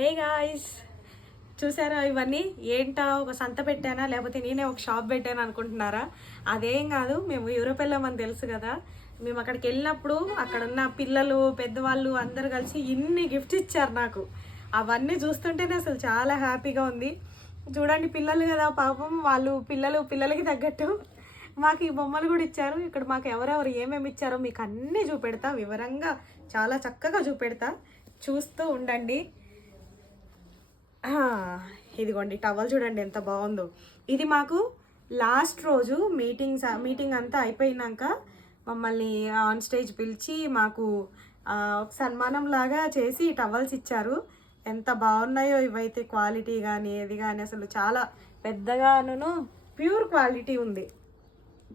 Hey guys చూసారా ఇవన్నీ? ఏంటా? ఒక సంత పెట్టానా? లేకపోతే నేనే ఒక షాప్ పెట్టాను అనుకుంటున్నారా? అదేం కాదు మేము యూరోప్ వెళ్ళామని తెలుసు కదా. మేము అక్కడికి వెళ్ళినప్పుడు అక్కడ ఉన్న పిల్లలు పెద్దవాళ్ళు అందరు కలిసి ఇన్ని గిఫ్ట్స్ ఇచ్చారు నాకు. అవన్నీ చూస్తుంటేనే అసలు చాలా హ్యాపీగా ఉంది. చూడండి పిల్లలు కదా పాపం వాళ్ళు పిల్లలు పిల్లలకి తగ్గట్టు మాకు ఈ బొమ్మలు కూడా ఇచ్చారు. ఇక్కడ మాకు ఎవరెవరు ఏమేమి ఇచ్చారో మీకు అన్నీ చూపెడతా. వివరంగా చాలా చక్కగా చూపెడతా. చూస్తూ ఉండండి. ఇదిగోండి టవల్ చూడండి ఎంత బాగుందో. ఇది మాకు లాస్ట్ రోజు మీటింగ్స్ మీటింగ్ అంతా అయిపోయినాక మమ్మల్ని ఆన్ స్టేజ్ పిలిచి మాకు ఒక సన్మానం లాగా చేసి టవల్స్ ఇచ్చారు. ఎంత బాగున్నాయో ఇవైతే క్వాలిటీ కానీ ఏది కానీ అసలు చాలా పెద్దగాను ప్యూర్ క్వాలిటీ ఉంది.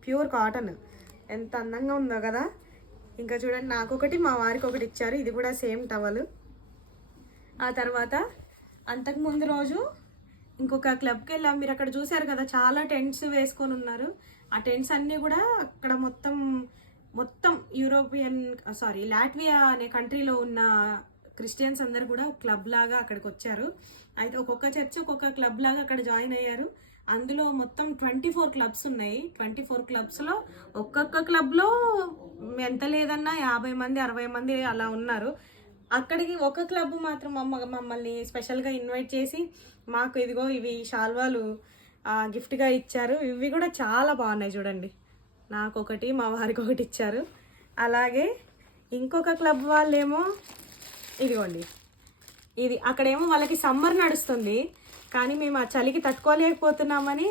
Pure cotton. ఎంత అందంగా ఉందో కదా. ఇంకా చూడండి నాకు ఒకటి మా వారికి ఒకటి ఇచ్చారు. ఇది కూడా సేమ్ టవల్. ఆ తర్వాత అంతకుముందు రోజు ఇంకొక క్లబ్కి వెళ్ళాం. మీరు అక్కడ చూశారు కదా చాలా టెంట్స్ వేసుకొని ఉన్నారు. ఆ టెంట్స్ అన్నీ కూడా అక్కడ మొత్తం మొత్తం యూరోపియన్ సారీ లాట్వియా అనే కంట్రీలో ఉన్న క్రిస్టియన్స్ అందరు కూడా క్లబ్ లాగా అక్కడికి వచ్చారు. అయితే ఒక్కొక్క చర్చ్ ఒక్కొక్క క్లబ్ లాగా అక్కడ జాయిన్ అయ్యారు. అందులో మొత్తం ట్వంటీ ఫోర్ క్లబ్స్ ఉన్నాయి. ట్వంటీ ఫోర్ క్లబ్స్లో ఒక్కొక్క క్లబ్లో ఎంత లేదన్నా యాభై మంది అరవై మంది అలా ఉన్నారు. అక్కడికి ఒక క్లబ్ మాత్రం మమ్మ మమ్మల్ని స్పెషల్గా ఇన్వైట్ చేసి మాకు ఇదిగో ఇవి శాల్వాలు గిఫ్ట్గా ఇచ్చారు. ఇవి కూడా చాలా బాగున్నాయి చూడండి. నాకు ఒకటి మా వారికి ఒకటి ఇచ్చారు. అలాగే ఇంకొక క్లబ్ వాళ్ళేమో ఇదిగోండి. ఇది అక్కడేమో వాళ్ళకి సమ్మర్ నడుస్తుంది కానీ మేము ఆ చలికి తట్టుకోలేకపోతున్నామని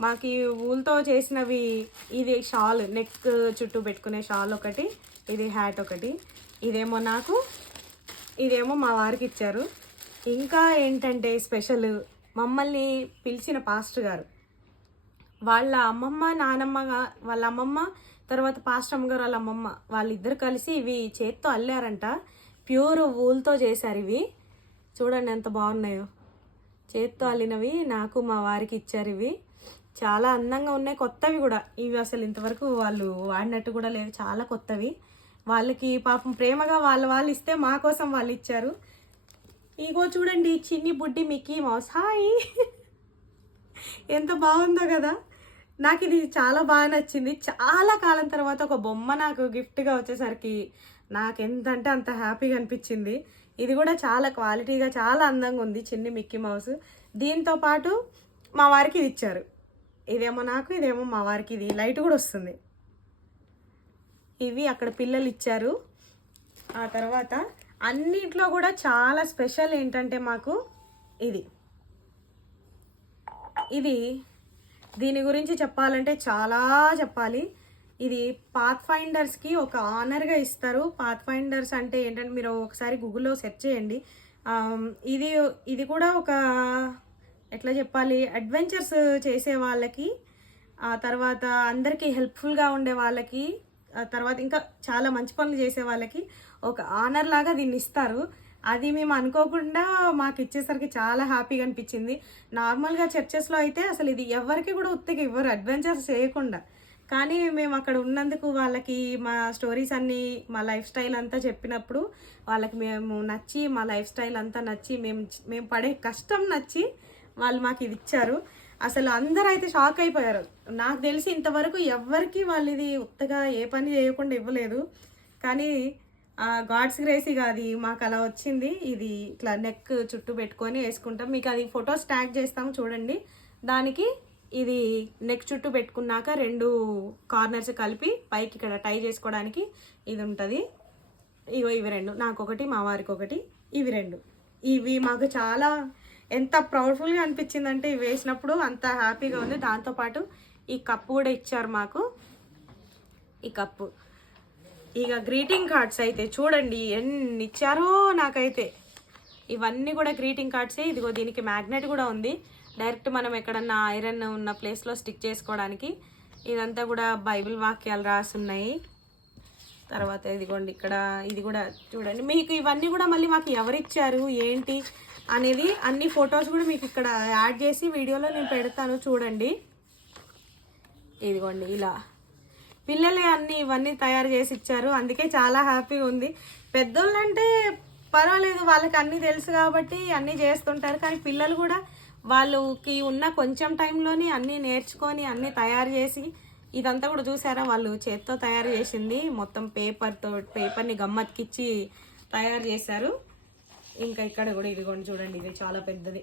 మాకు ఈ ఊల్తో చేసినవి ఇది షాల్ నెక్ చుట్టూ పెట్టుకునే షాల్ ఒకటి ఇది హ్యాట్ ఒకటి. ఇదేమో నాకు ఇదేమో మా వారికి ఇచ్చారు. ఇంకా ఏంటంటే స్పెషల్ మమ్మల్ని పిలిచిన పాస్టర్ గారు. వాళ్ళ అమ్మమ్మ నానమ్మ వాళ్ళ అమ్మమ్మ తర్వాత పాస్టర్ అమ్మగారు వాళ్ళ అమ్మమ్మ వాళ్ళిద్దరు కలిసి ఇవి చేత్తో అల్లారంట. ప్యూర్ ఊల్తో చేశారు ఇవి. చూడండి ఎంత బాగున్నాయో. చేత్తో అల్లినవి నాకు మా వారికి ఇచ్చారు ఇవి. చాలా అందంగా ఉన్నాయి. కొత్తవి కూడా. ఇవి అసలు ఇంతవరకు వాళ్ళు వాడినట్టు కూడా లేవు. చాలా కొత్తవి. వాళ్ళకి పాపం ప్రేమగా వాళ్ళ వాళ్ళు ఇస్తే మా కోసం వాళ్ళు ఇచ్చారు. ఇగో చూడండి చిన్ని బుడ్డి మిక్కీ మౌస్. హాయ్. ఎంత బాగుందో కదా. నాకు ఇది చాలా బాగా నచ్చింది. చాలా కాలం తర్వాత ఒక బొమ్మ నాకు గిఫ్ట్గా వచ్చేసరికి నాకు ఎంత అంటే అంత హ్యాపీగా అనిపించింది. ఇది కూడా చాలా క్వాలిటీగా చాలా అందంగా ఉంది చిన్ని మిక్కీ మౌస్. దీంతో పాటు మా వారికి ఇది ఇచ్చారు. ఇదేమో నాకు ఇదేమో మా వారికి. ఇది లైట్ కూడా వస్తుంది. ఇవి అక్కడ పిల్లలు ఇచ్చారు ఆ తర్వాత అన్నింట్లో కూడా చాలా స్పెషల్ ఏంటంటే మాకు ఇది. ఇది దీని గురించి చెప్పాలంటే చాలా చెప్పాలి. ఇది పాత్ ఫైండర్స్కి ఒక ఆనర్గా ఇస్తారు. పాత్ ఫైండర్స్ అంటే ఏంటంటే మీరు ఒకసారి గూగుల్లో సెర్చ్ చేయండి. ఇది ఇది కూడా ఒక ఎట్లా చెప్పాలి? అడ్వెంచర్స్ చేసే వాళ్ళకి ఆ తర్వాత అందరికీ హెల్ప్ఫుల్గా ఉండే వాళ్ళకి తర్వాత ఇంకా చాలా మంచి పనులు చేసే వాళ్ళకి ఒక ఆనర్ లాగా దీన్ని ఇస్తారు. అది మేము అనుకోకుండా మాకు ఇచ్చేసరికి చాలా హ్యాపీగా అనిపించింది. నార్మల్గా చర్చెస్లో అయితే అసలు ఇది ఎవరికి కూడా ఉత్తికి ఇవ్వరు అడ్వెంచర్స్ చేయకుండా. కానీ మేము అక్కడ ఉన్నందుకు వాళ్ళకి మా స్టోరీస్ అన్నీ మా లైఫ్ స్టైల్ అంతా చెప్పినప్పుడు వాళ్ళకి మేము నచ్చి మా లైఫ్ స్టైల్ అంతా నచ్చి మేము మేము పడే కష్టం నచ్చి వాళ్ళు మాకు ఇది ఇచ్చారు. అసలు అందరూ అయితే షాక్ అయిపోయారు. నాకు తెలిసి ఇంతవరకు ఎవరికి వాళ్ళు ఇది ఉత్తగా ఏ పని చేయకుండా ఇవ్వలేదు. కానీ గాడ్స్ గ్రేసీ అది మాకు అలా వచ్చింది. ఇది ఇట్లా నెక్ చుట్టూ పెట్టుకొని వేసుకుంటాం. మీకు అది ఫొటోస్ ట్యాగ్ చేస్తాం చూడండి. దానికి ఇది నెక్ చుట్టూ పెట్టుకున్నాక రెండు కార్నర్స్ కలిపి పైకి ఇక్కడ టై చేసుకోవడానికి ఇది ఉంటుంది. ఇగో ఇవి రెండు. నాకు ఒకటి మా వారికి ఒకటి ఇవి రెండు. ఇవి మాకు చాలా ఎంత ప్రౌడ్ఫుల్గా అనిపించిందంటే ఇవి వేసినప్పుడు అంత హ్యాపీగా ఉంది. దాంతోపాటు ఈ కప్పు కూడా ఇచ్చారు మాకు. ఈ కప్పు. ఇక గ్రీటింగ్ కార్డ్స్ అయితే చూడండి ఎన్ని ఇచ్చారో నాకైతే. ఇవన్నీ కూడా గ్రీటింగ్ కార్డ్సే ఇదిగో దీనికి మ్యాగ్నెట్ కూడా ఉంది. డైరెక్ట్ మనం ఎక్కడన్నా ఐరన్ ఉన్న ప్లేస్లో స్టిక్ చేసుకోవడానికి. ఇదంతా కూడా బైబిల్ వాక్యాలు రాసున్నాయి. తర్వాత ఇదిగోండి ఇక్కడ ఇది కూడా చూడండి. మీకు ఇవన్నీ కూడా మళ్ళీ మాకు ఎవరిచ్చారు? ఏంటి? అనేది అన్ని ఫొటోస్ కూడా మీకు ఇక్కడ యాడ్ చేసి వీడియోలో నేను పెడతాను చూడండి. ఇదిగోండి ఇలా. పిల్లలే అన్ని ఇవన్నీ తయారు చేసి ఇచ్చారు. అందుకే చాలా హ్యాపీగా ఉంది. పెద్దోళ్ళంటే పర్వాలేదు వాళ్ళకి అన్నీ తెలుసు కాబట్టి అన్నీ చేస్తుంటారు. కానీ పిల్లలు కూడా వాళ్ళకి ఉన్న కొంచెం టైంలోని అన్నీ నేర్చుకొని అన్నీ తయారు చేసి ఇదంతా కూడా చూసారా? వాళ్ళు చేత్తో తయారు చేసింది. మొత్తం పేపర్తో పేపర్ని గమ్మత్కిచ్చి తయారు చేశారు. ఇంకా ఇక్కడ కూడా ఇదిగోండి చూడండి ఇది చాలా పెద్దది.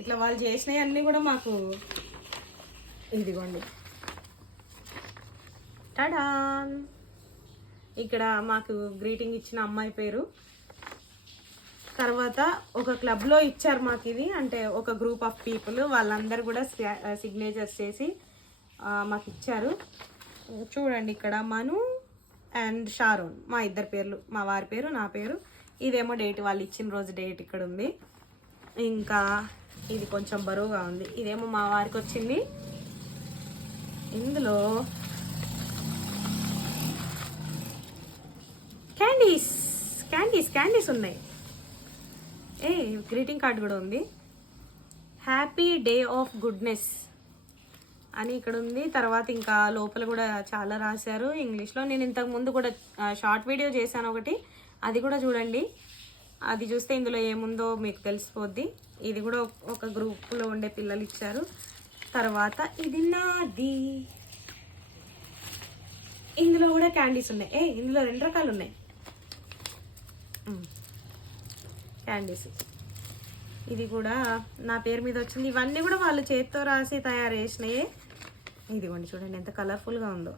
ఇట్లా వాళ్ళు చేసినవి అన్నీ కూడా మాకు ఇదిగోండి. టడాన్ ఇక్కడ మాకు గ్రీటింగ్ ఇచ్చిన అమ్మాయి పేరు. తర్వాత ఒక క్లబ్లో ఇచ్చారు మాకు ఇది. అంటే ఒక గ్రూప్ ఆఫ్ పీపుల్ వాళ్ళందరూ కూడా సిగ్నేచర్స్ చేసి మాకు ఇచ్చారు. చూడండి ఇక్కడ మను అండ్ షారోన్. మా ఇద్దరు పేర్లు మా వారి పేరు నా పేరు. ఇదేమో డేట్ వాళ్ళు ఇచ్చిన రోజు డేట్ ఇక్కడ ఉంది ఇంకా ఇది కొంచెం బరువుగా ఉంది. ఇదేమో మా వారికి వచ్చింది. ఇందులో క్యాండీస్ క్యాండీస్ క్యాండీస్ ఉన్నాయి. ఏ గ్రీటింగ్ కార్డ్ కూడా ఉంది. హ్యాపీ డే ఆఫ్ గుడ్నెస్ అని ఇక్కడ ఉంది. తర్వాత ఇంకా లోపల కూడా చాలా రాశారు. ఇంగ్లీష్లో నేను ఇంతకు ముందు కూడా షార్ట్ వీడియో చేశాను ఒకటి. అది కూడా చూడండి. అది చూస్తే ఇందులో ఏముందో మీకు తెలిసిపోద్ది. ఇది కూడా ఒక- గ్రూప్లో ఉండే పిల్లలు ఇచ్చారు. తర్వాత ఇది నాది. ఇందులో కూడా క్యాండీస్ ఉన్నాయి. ఏ ఇందులో రెండు రకాలు ఉన్నాయి. క్యాండీస్. ఇది కూడా నా పేరు మీద వచ్చింది. ఇవన్నీ కూడా వాళ్ళు చేత్తో రాసి తయారు చేసినాయే. ఇదిగోండి చూడండి ఎంత కలర్ఫుల్గా ఉందో.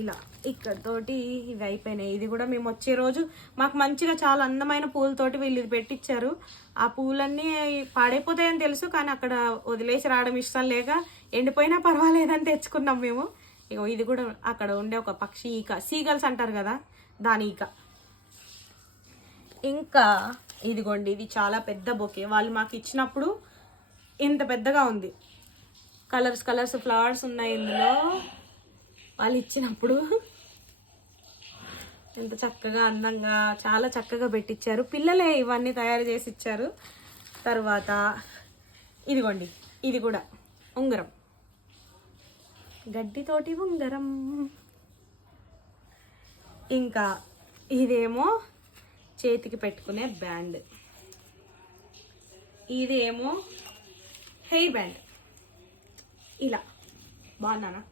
ఇలా ఇక్కడతోటి ఇవి అయిపోయినాయి. ఇది కూడా మేము వచ్చే రోజు మాకు మంచిగా చాలా అందమైన పూలతోటి వీళ్ళు ఇది పెట్టించారు ఆ పూలన్నీ పాడైపోతాయని తెలుసు కానీ అక్కడ వదిలేసి రావడం ఇష్టం లేక ఎండిపోయినా పర్వాలేదని తెచ్చుకున్నాం మేము. ఇగో ఇది కూడా అక్కడ ఉండే ఒక పక్షి ఈక. సీగల్స్ అంటారు కదా దాని ఈక. ఇంకా ఇదిగోండి ఇది చాలా పెద్ద బొకే. వాళ్ళు మాకు ఇచ్చినప్పుడు ఇంత పెద్దగా ఉంది. కలర్స్ కలర్స్ ఫ్లవర్స్ ఉన్నాయి ఇందులో. వాళ్ళు ఇచ్చినప్పుడు ఎంత చక్కగా అందంగా చాలా చక్కగా పెట్టించారు పిల్లలే ఇవన్నీ తయారు చేసి ఇచ్చారు. తర్వాత ఇదిగోండి ఇది కూడా ఉంగరం. గడ్డితోటి ఉంగరం. ఇంకా ఇదేమో చేతికి పెట్టుకునే బ్యాండ్. ఇదేమో హెయిర్ బ్యాండ్. ఇలా. బాగున్నానా?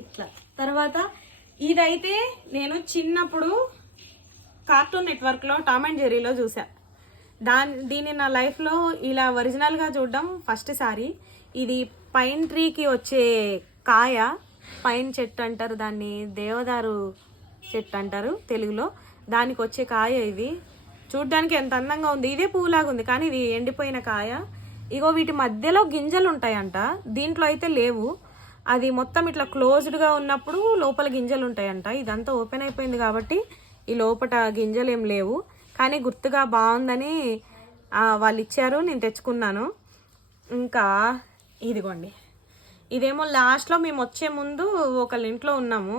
ఇట్లా. తర్వాత ఇదైతే నేను చిన్నప్పుడు కార్టూన్ నెట్వర్క్లో టామ్ అండ్ జెరీలో చూసా దాని దీన్ని నా లైఫ్లో ఇలా ఒరిజినల్గా చూడడం ఫస్ట్ సారి. ఇది పైన్ ట్రీకి వచ్చే కాయ పైన్ చెట్టు అంటారు దాన్ని దేవదారు చెట్టు అంటారు తెలుగులో. దానికి వచ్చే కాయ ఇది చూడ్డానికి ఎంత అందంగా ఉంది. ఇదే పువ్వులాగా ఉంది కానీ ఇది ఎండిపోయిన కాయ. ఇగో వీటి మధ్యలో గింజలు ఉంటాయంట. దీంట్లో అయితే లేవు. అది మొత్తం ఇట్లా క్లోజ్డ్గా ఉన్నప్పుడు లోపల గింజలు ఉంటాయంట. ఇదంతా ఓపెన్ అయిపోయింది కాబట్టి ఈ లోపట గింజలు ఏం లేవు. కానీ గుర్తుగా బాగుందని వాళ్ళు ఇచ్చారు నేను తెచ్చుకున్నాను. ఇంకా ఇదిగోండి. ఇదేమో లాస్ట్లో మేము వచ్చే ముందు ఒకళ్ళ ఇంట్లో ఉన్నాము.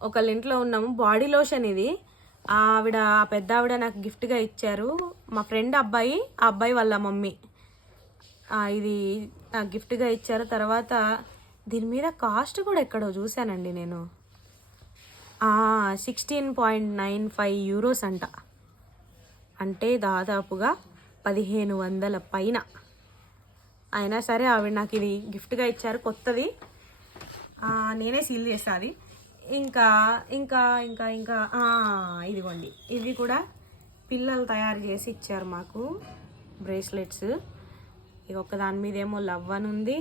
ఒకళ్ళ ఇంట్లో ఉన్నాము. బాడీ లోషన్ ఇది. ఆవిడ ఆ పెద్ద ఆవిడ నాకు గిఫ్ట్గా ఇచ్చారు. మా ఫ్రెండ్ అబ్బాయి ఆ అబ్బాయి వాళ్ళ మమ్మీ. ఇది గిఫ్ట్గా ఇచ్చారు. తర్వాత దీని మీద కాస్ట్ కూడా ఎక్కడో చూశానండి నేను. Sixteen point nine five euros అంట. అంటే దాదాపుగా పదిహేను వందల పైన. అయినా సరే ఆవిడ నాకు ఇది గిఫ్ట్గా ఇచ్చారు. కొత్తది. నేనే సీల్ చేస్తాది ఇంకా ఇంకా ఇంకా ఇంకా ఇదిగోండి. ఇవి కూడా పిల్లలు తయారు చేసి ఇచ్చారు మాకు. బ్రేస్లెట్స్. ఇక ఒక దాని మీద ఏమో లవ్ అని ఉంది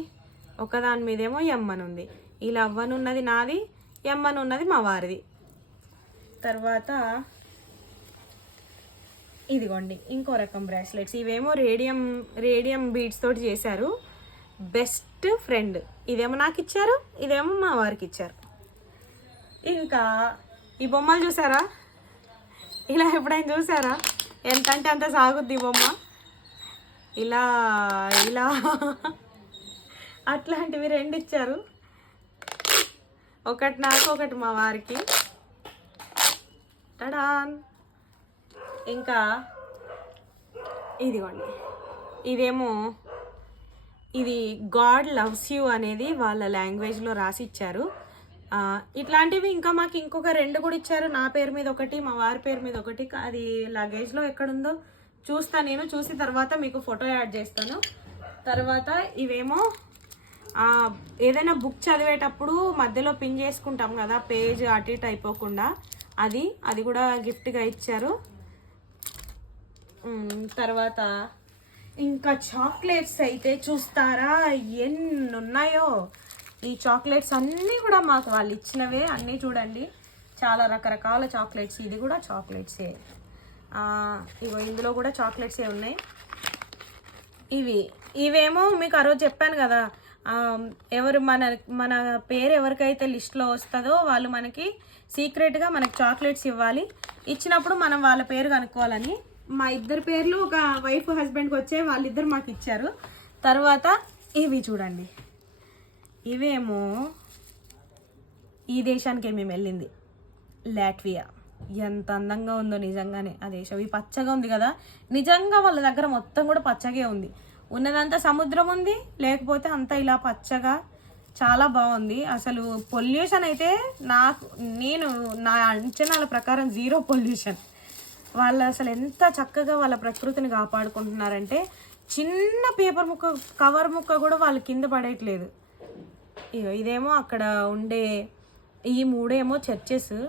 ఒక దాని మీద ఏమో ఉంది ఈ లవ్ అని ఉన్నది నాది ఎమ్ ఉన్నది మా వారిది. తర్వాత ఇదిగోండి ఇంకో రకం బ్రాస్లెట్స్ ఇవేమో రేడియం రేడియం బీడ్స్ తోటి చేశారు. బెస్ట్ ఫ్రెండ్ ఇదేమో నాకు ఇచ్చారు ఇదేమో మా వారికి ఇచ్చారు ఇంకా ఈ బొమ్మలు చూసారా? ఇలా ఎప్పుడైనా చూసారా? ఎంత అంటే అంత సాగుద్ది ఈ బొమ్మ. ఇలా ఇలా. అట్లాంటివి రెండు ఇచ్చారు. ఒకటి నాకు ఒకటి మా వారికి. టడాన్. ఇంకా ఇదిగోండి. ఇదేమో ఇది గాడ్ లవ్స్ యూ అనేది వాళ్ళ లాంగ్వేజ్లో రాసి ఇచ్చారు. ఇట్లాంటివి ఇంకా మాకు ఇంకొక రెండు కూడా ఇచ్చారు. నా పేరు మీద ఒకటి మా వారి పేరు మీద ఒకటి. అది లగేజ్లో ఎక్కడుందో చూస్తా నేను చూసి తర్వాత మీకు ఫోటో యాడ్ చేస్తాను. తర్వాత ఇవేమో ఏదైనా బుక్ చదివేటప్పుడు మధ్యలో పిన్ చేసుకుంటాం కదా పేజ్ అటు ఇటు అయిపోకుండా. అది అది కూడా గిఫ్ట్గా ఇచ్చారు. తర్వాత ఇంకా చాక్లెట్స్ అయితే చూస్తారా? ఎన్ని ఉన్నాయో ఈ చాక్లెట్స్ అన్నీ కూడా మాకు వాళ్ళు ఇచ్చినవే అన్నీ చూడండి. చాలా రకరకాల చాక్లెట్స్ ఇది కూడా చాక్లెట్సే. ఇగో ఇందులో కూడా చాక్లెట్సే ఉన్నాయి? ఇవి. ఇవేమో మీకు ఆ రోజు చెప్పాను కదా ఎవరు మన మన పేరు ఎవరికైతే లిస్ట్లో వస్తుందో వాళ్ళు మనకి సీక్రెట్గా మనకి చాక్లెట్స్ ఇవ్వాలి. ఇచ్చినప్పుడు మనం వాళ్ళ పేరు కనుక్కోవాలని. మా ఇద్దరు పేర్లు ఒక వైఫ్ హస్బెండ్కి వచ్చే వాళ్ళిద్దరు మాకు ఇచ్చారు. తర్వాత ఇవి చూడండి. ఇవేమో ఈ దేశానికి మేము వెళ్ళింది. లాట్వియా. ఎంత అందంగా ఉందో నిజంగానే. ఆ దేశం ఈ పచ్చగా ఉంది కదా? నిజంగా వాళ్ళ దగ్గర మొత్తం కూడా పచ్చగే ఉంది. ఉన్నదంతా సముద్రం ఉంది లేకపోతే అంతా ఇలా పచ్చగా. చాలా బాగుంది. అసలు పొల్యూషన్ అయితే నాకు నేను నా అంచనాల ప్రకారం జీరో పొల్యూషన్. వాళ్ళు అసలు ఎంత చక్కగా వాళ్ళ ప్రకృతిని కాపాడుకుంటున్నారంటే చిన్న పేపర్ ముక్క కవర్ ముక్క కూడా వాళ్ళు కింద పడేయట్లేదు. ఇగో ఇదేమో అక్కడ ఉండే ఈ మూడేమో చర్చెస్.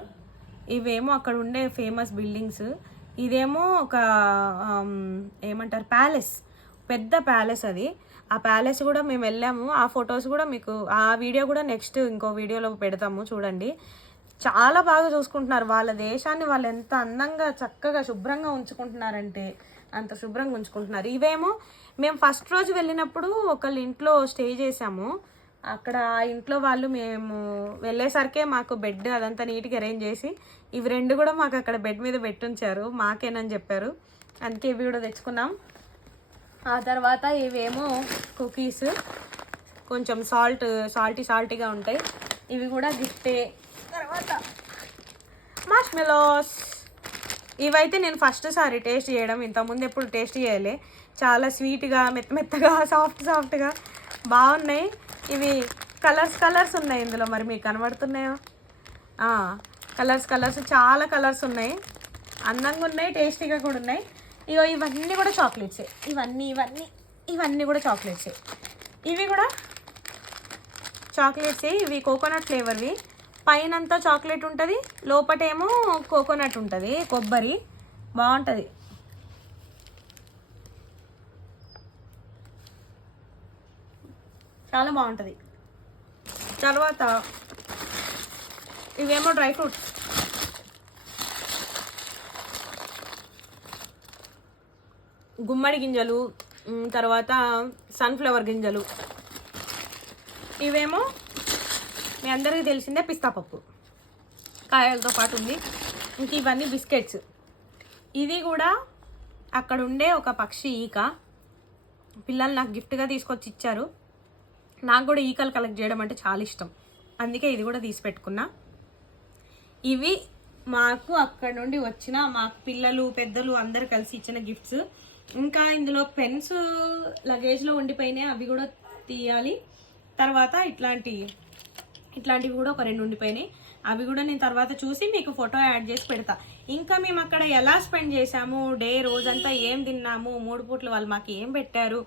ఇవేమో అక్కడ ఉండే ఫేమస్ బిల్డింగ్స్. ఇదేమో ఒక ఏమంటారు ప్యాలెస్. పెద్ద ప్యాలెస్ అది. ఆ ప్యాలెస్ కూడా మేము వెళ్ళాము. ఆ ఫొటోస్ కూడా మీకు ఆ వీడియో కూడా నెక్స్ట్ ఇంకో వీడియోలో పెడతాము చూడండి. చాలా బాగా చూసుకుంటున్నారు. వాళ్ళ దేశాన్ని వాళ్ళు ఎంత అందంగా చక్కగా శుభ్రంగా ఉంచుకుంటున్నారంటే అంత శుభ్రంగా ఉంచుకుంటున్నారు. ఇవేమో మేము ఫస్ట్ రోజు వెళ్ళినప్పుడు ఒకళ్ళ ఇంట్లో స్టే చేసాము అక్కడ ఆ ఇంట్లో వాళ్ళు మేము వెళ్ళేసరికే మాకు బెడ్ అదంతా నీట్గా అరేంజ్ చేసి ఇవి రెండు కూడా మాకు అక్కడ బెడ్ మీద పెట్టుంచారు. మాకేనని చెప్పారు. అందుకే ఇవి కూడా తెచ్చుకున్నాం. ఆ తర్వాత ఇవేమో కుకీస్ కొంచెం సాల్ట్ సాల్టీ సాల్టీగా ఉంటాయి. ఇవి కూడా గిఫ్టే. తర్వాత మార్ష్మెలోస్ ఇవైతే నేను ఫస్ట్ సారి టేస్ట్ చేయడం. ఇంతకుముందు ఎప్పుడు టేస్ట్ చేయలే. చాలా స్వీట్గా మెత్త మెత్తగా సాఫ్ట్ సాఫ్ట్గా బాగున్నాయి. ఇవి కలర్స్ కలర్స్ ఉన్నాయి ఇందులో. మరి మీకు కనబడుతున్నాయో? Colours colours. చాలా కలర్స్ ఉన్నాయి. అందంగా ఉన్నాయి టేస్టీగా కూడా ఉన్నాయి. ఇగో ఇవన్నీ కూడా చాక్లెట్సే. ఇవన్నీ ఇవన్నీ ఇవన్నీ కూడా చాక్లెట్సే. ఇవి కూడా చాక్లెట్స్. ఇవి కోకోనట్ ఫ్లేవర్వి. పైనంతా చాక్లెట్ ఉంటుంది లోపటేమో కోకోనట్ ఉంటుంది కొబ్బరి. బాగుంటుంది. చాలా బాగుంటుంది. తర్వాత ఇవేమో డ్రై ఫ్రూట్స్. గుమ్మడి గింజలు తర్వాత సన్ఫ్లవర్ గింజలు. ఇవేమో మీ అందరికీ తెలిసిందే పిస్తా పప్పు. కాయలతో పాటు ఉంది. ఇంక ఇవన్నీ బిస్కెట్స్. ఇది కూడా అక్కడ ఉండే ఒక పక్షి ఈక. పిల్లలు నాకు గిఫ్ట్గా తీసుకొచ్చి ఇచ్చారు. నాకు కూడా ఈకలు కలెక్ట్ చేయడం అంటే చాలా ఇష్టం. అందుకే ఇది కూడా తీసి పెట్టుకున్నా. ఇవి మాకు అక్కడ నుండి వచ్చిన మాకు పిల్లలు పెద్దలు అందరు కలిసి ఇచ్చిన గిఫ్ట్స్ ఇంకా ఇందులో పెన్స్ లగేజ్లో ఉండిపోయినాయి అవి కూడా తీయాలి. తర్వాత ఇట్లాంటి ఇట్లాంటివి కూడా ఒక రెండు ఉండిపోయినాయి. అవి కూడా నేను తర్వాత చూసి మీకు ఫోటో యాడ్ చేసి పెడతా. ఇంకా మేము అక్కడ ఎలా స్పెండ్ చేసాము డే రోజంతా ఏం తిన్నాము మూడు పూట్లు వాళ్ళు మాకు ఏం పెట్టారు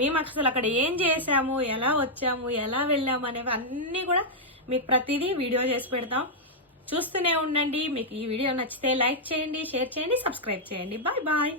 మేము అసలు అక్కడ ఏం చేసాము ఎలా వచ్చాము ఎలా వెళ్ళాము అనేవి అన్నీ కూడా మీకు ప్రతిదీ వీడియో చేసి పెడతాం. చూస్తూనే ఉండండి. మీకు ఈ వీడియో నచ్చితే లైక్ చేయండి షేర్ చేయండి సబ్స్క్రైబ్ చేయండి. Bye bye.